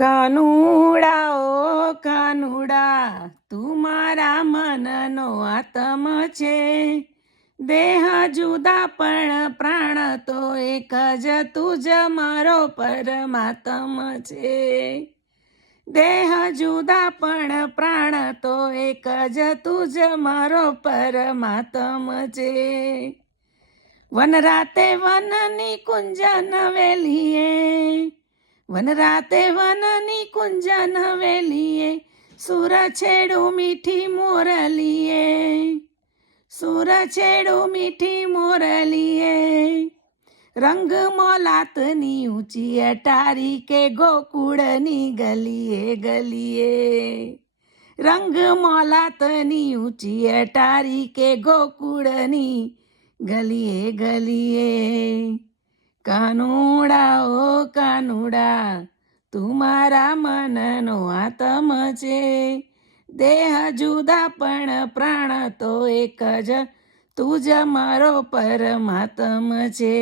કાનુડા ઓ કાનુડા તું મારા મનનો આત્મ છે. દેહ જુદા પણ પ્રાણ તો એક જ તું જ મારો પરમાત્મ છે. દેહ જુદા પણ પ્રાણ તો એક જ તું જ મારો પરમાત્મ છે. વન રાતે વનની કુંજન વેલીએ, વન રાતે વનની કુંજન વેલીએ, સુર છેડું મીઠી મોરલીએ, સુર છેડું મીઠી મોરલીએ. રંગ મોલાતની ઊંચી અટારી કે ગોકુળની ગલીએ ગલીએ, રંગ મોલાતની ઊંચી અટારી કે ગોકુળની ગલીએ ગલીએ. કાનુડા ઓ કાનુડા તું મારા મનનો આત્મ છે. દેહ જુદા પણ પ્રાણ તો એક જ તું જ મારો પરમાત્મ છે.